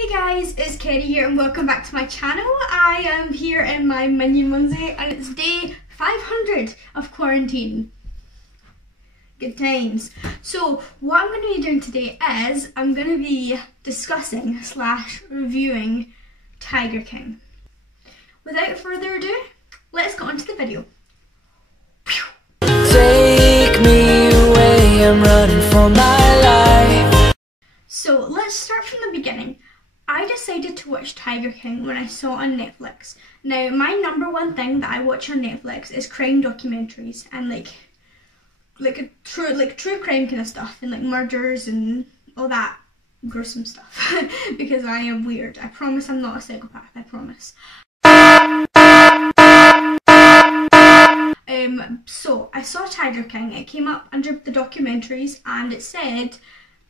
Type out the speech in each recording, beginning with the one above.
Hey guys, it's Kerry here and welcome back to my channel. I am here in my Minion onesie and it's day 500 of quarantine. Good times. So what I'm going to be doing today is I'm going to be discussing / reviewing Tiger King. Without further ado, let's get on to the video. Take me away, I'm running for my life. So let's start from the beginning. I decided to watch Tiger King when I saw it on Netflix. Now, my #1 thing that I watch on Netflix is crime documentaries and like true crime kind of stuff and like murders and all that gruesome stuff because I am weird. I promise I'm not a psychopath. I promise. So I saw Tiger King. It came up under the documentaries and it said,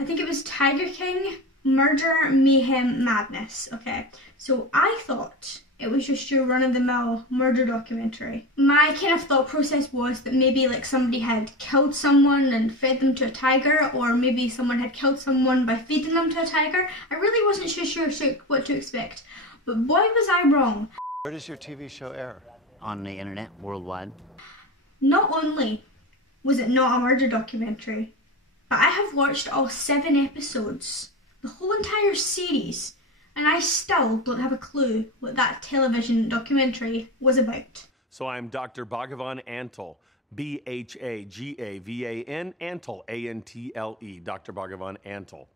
I think it was Tiger King Murder, Mayhem, Madness. Okay, so I thought it was just your run-of-the-mill murder documentary. My kind of thought process was that maybe like somebody had killed someone and fed them to a tiger, or maybe someone had killed someone by feeding them to a tiger. I really wasn't sure what to expect, but boy was I wrong. Where does your TV show air? On the internet, worldwide. Not only was it not a murder documentary, but I have watched all 7 episodes. The whole entire series, and I still don't have a clue what that television documentary was about. So I'm Dr. Bhagavan Antle, B-H-A-G-A-V-A-N, Antle, A-N-T-L-E, Dr. Bhagavan Antle.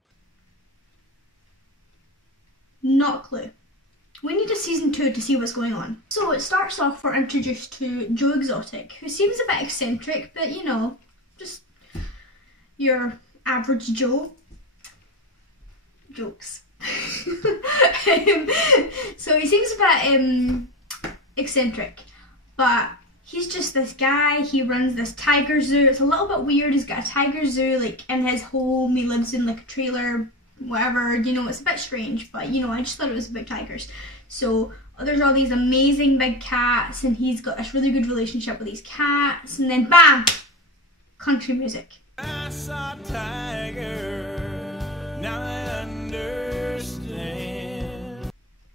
Not a clue. We need a season 2 to see what's going on. So it starts off, we're introduced to Joe Exotic, who seems a bit eccentric, but you know, just your average Joe. Jokes. So he seems a bit eccentric, but he's just this guy. He runs this tiger zoo. It's a little bit weird. He's got a tiger zoo like in his home. He lives in like a trailer, whatever, you know. It's a bit strange, but you know, I just thought it was about tigers. So there's all these amazing big cats and he's got this really good relationship with these cats, and then bam, country music. I saw tiger, now I understand.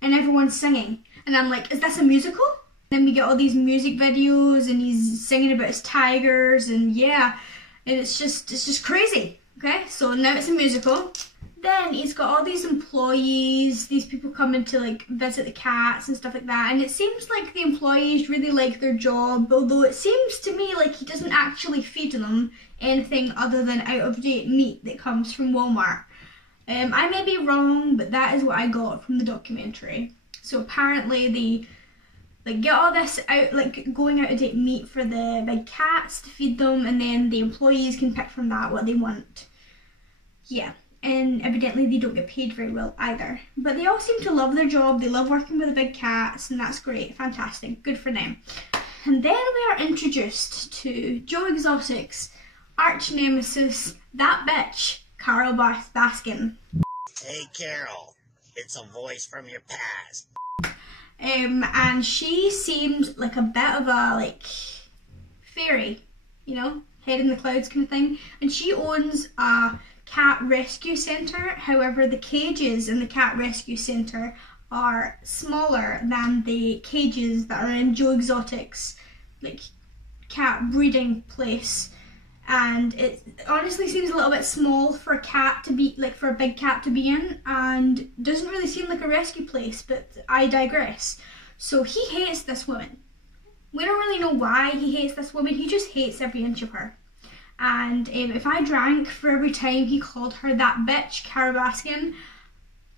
And everyone's singing. And I'm like, is this a musical? Then we get all these music videos and he's singing about his tigers and yeah. And it's just crazy. Okay, so now it's a musical. Then he's got all these employees, these people coming to like visit the cats and stuff like that. And it seems like the employees really like their job, although it seems to me like he doesn't actually feed them anything other than out-of-date meat that comes from Walmart. I may be wrong, but that is what I got from the documentary. So apparently they like get all this out, like going out-of-date meat for the big cats to feed them, and then the employees can pick from that what they want. Yeah. And evidently they don't get paid very well either. But they all seem to love their job, they love working with the big cats, and that's great, fantastic, good for them. And then we are introduced to Joe Exotic's arch nemesis, that bitch, Carole Baskin. Hey Carol, it's a voice from your past. And she seemed like a bit of a like fairy, you know, head in the clouds kind of thing. And she owns a cat rescue centre. However, the cages in the cat rescue centre are smaller than the cages that are in Joe Exotic's like cat breeding place, and it honestly seems a little bit small for a cat to be like, for a big cat to be in, and doesn't really seem like a rescue place, but I digress. So he hates this woman. We don't really know why he hates this woman. He just hates every inch of her. And if I drank for every time he called her that bitch, Carole Baskin,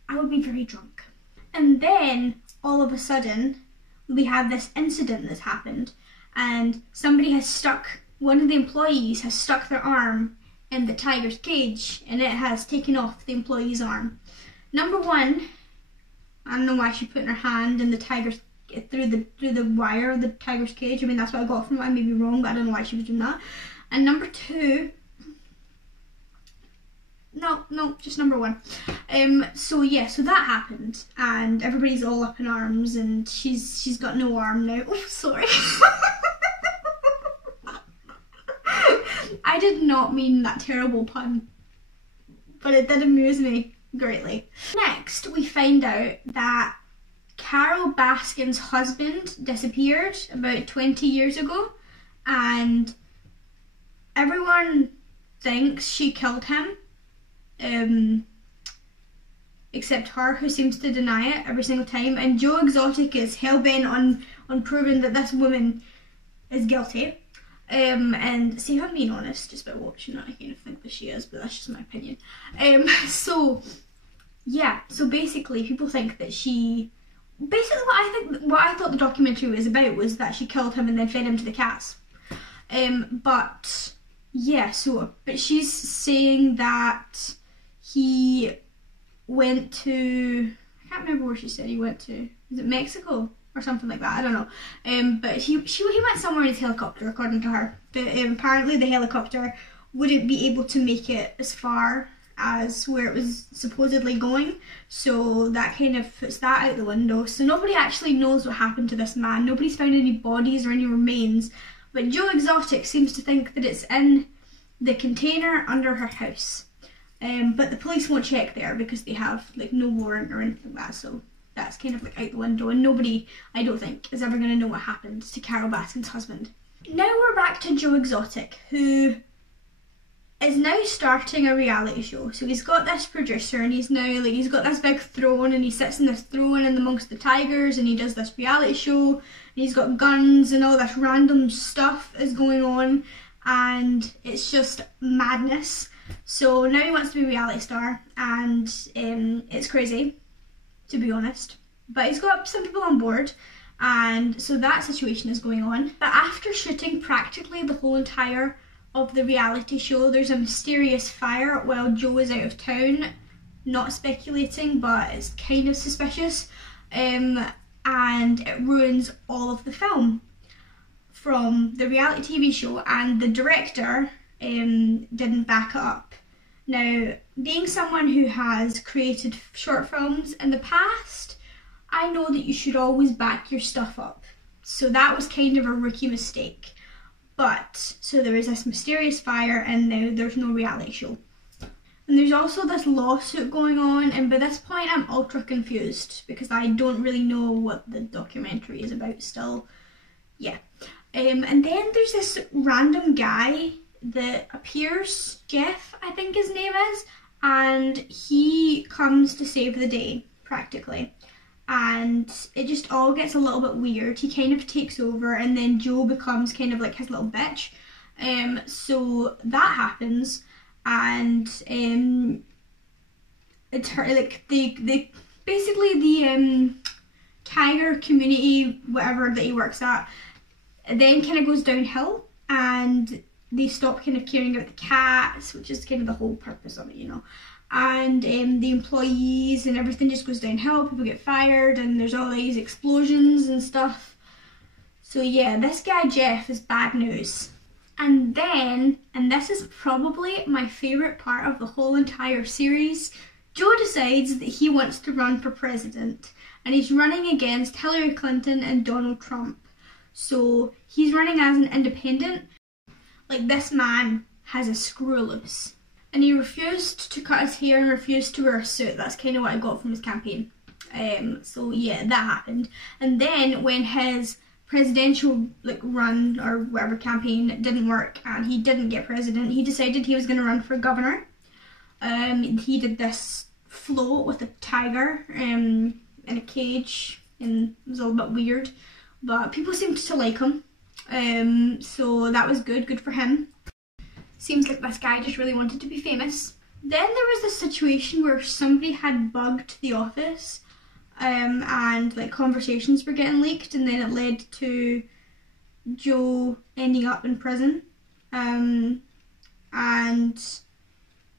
I would be very drunk. And then, all of a sudden, we have this incident that's happened, and somebody has stuck, one of the employees has stuck their arm in the tiger's cage, and it has taken off the employee's arm. #1, I don't know why she's putting her hand in the tiger's, through the wire of the tiger's cage. I mean, that's what I got from it. I may be wrong, but I don't know why she was doing that. And #2, no, just #1. So yeah, so that happened, and everybody's all up in arms, and she's got no arm now. Oh, sorry. I did not mean that terrible pun, but it did amuse me. greatly. Next, we find out that Carol Baskin's husband disappeared about 20 years ago, and everyone thinks she killed him, except her, who seems to deny it every single time. And Joe Exotic is hell-bent on proving that this woman is guilty. And see, if I'm being honest, just by watching it, I kind of think that she is, but that's just my opinion. So basically people think that she, basically what I thought the documentary was about was that she killed him and then fed him to the cats. But she's saying that he went to, I can't remember where she said he went to. Is it Mexico or something like that? I don't know. But he went somewhere in his helicopter, according to her. But apparently the helicopter wouldn't be able to make it as far as where it was supposedly going, so that kind of puts that out the window. So nobody actually knows what happened to this man. Nobody's found any bodies or any remains, but Joe Exotic seems to think that it's in the container under her house. But the police won't check there because they have like no warrant or anything like that, so that's kind of like out the window, and nobody, I don't think, is ever going to know what happened to Carol Baskin's husband. Now we're back to Joe Exotic, who is now starting a reality show. So he's got this producer, and he's got this big throne, and he sits in this throne in amongst the tigers, and he does this reality show, and he's got guns and all this random stuff is going on, and it's just madness. So now he wants to be a reality star, and it's crazy, to be honest. But he's got some people on board, and so that situation is going on. But after shooting practically the whole entire of the reality show, there's a mysterious fire while Joe is out of town. Not speculating, but it's kind of suspicious, and it ruins all of the film from the reality TV show, and the director didn't back it up. Now, being someone who has created short films in the past, I know that you should always back your stuff up. So that was kind of a rookie mistake. But, so there was this mysterious fire, and now there's no reality show. And there's also this lawsuit going on, and by this point I'm ultra confused because I don't really know what the documentary is about still. Yeah. And then there's this random guy that appears, Jeff I think his name is, and he comes to save the day, practically. And it just all gets a little bit weird. He kind of takes over, and then Joe becomes kind of like his little bitch. So that happens, and it's her, like the basically the tiger community, whatever that he works at, then kind of goes downhill, and they stop kind of caring about the cats, which is kind of the whole purpose of it, you know. And the employees and everything just goes downhill. People get fired, and there's all these explosions and stuff. So yeah, this guy Jeff is bad news. And then, and this is probably my favourite part of the whole entire series, Joe decides that he wants to run for president, and he's running against Hillary Clinton and Donald Trump. So he's running as an independent. Like, this man has a screw loose. And he refused to cut his hair and refused to wear a suit. That's kind of what I got from his campaign. So yeah, that happened. And then when his presidential run or whatever campaign didn't work and he didn't get president, he decided he was going to run for governor. He did this float with a tiger in a cage, and it was all a bit weird. But people seemed to like him. So that was good for him. Seems like this guy just really wanted to be famous. Then there was this situation where somebody had bugged the office, and like conversations were getting leaked, and then it led to Joe ending up in prison. And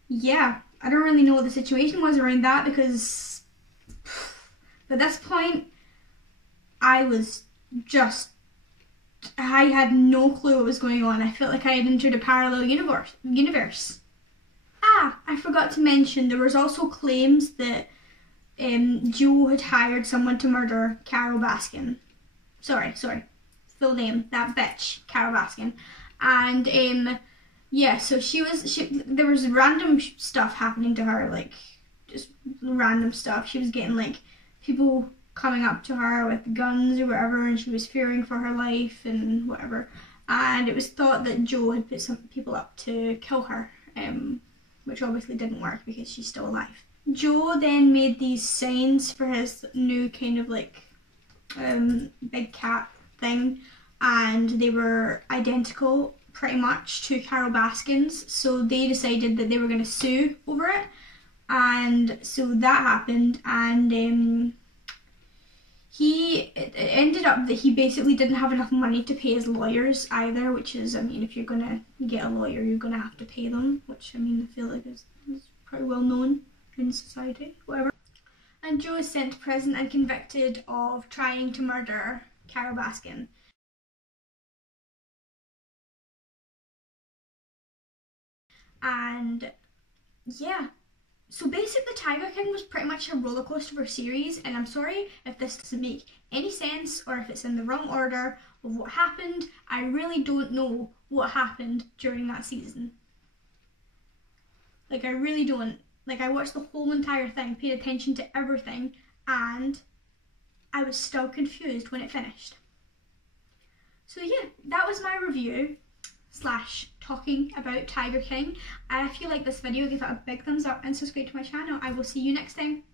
yeah, I don't really know what the situation was around that, because at this point I had no clue what was going on. I felt like I had entered a parallel universe. I forgot to mention, there was also claims that Joe had hired someone to murder Carol Baskin. Sorry, full name, that bitch, Carol Baskin. And yeah, so there was random stuff happening to her, like just random stuff. She was getting like people coming up to her with guns or whatever, and she was fearing for her life and whatever. And it was thought that Joe had put some people up to kill her, which obviously didn't work because she's still alive. Joe then made these signs for his new kind of like big cat thing, and they were identical pretty much to Carole Baskin's, so they decided that they were going to sue over it, and so that happened. And it ended up that he basically didn't have enough money to pay his lawyers either, which is, I mean, if you're going to get a lawyer, you're going to have to pay them, which, I mean, I feel like is pretty well known in society, whatever. And Joe is sent to prison and convicted of trying to murder Carole Baskin. And yeah, so basically Tiger King was pretty much a roller coaster of a series, and I'm sorry if this doesn't make any sense or if it's in the wrong order of what happened. I really don't know what happened during that season. Like, I really don't. Like, I watched the whole entire thing, paid attention to everything, and I was still confused when it finished. So yeah, that was my review / talking about Tiger King. If you like this video, give it a big thumbs up and subscribe to my channel. I will see you next time.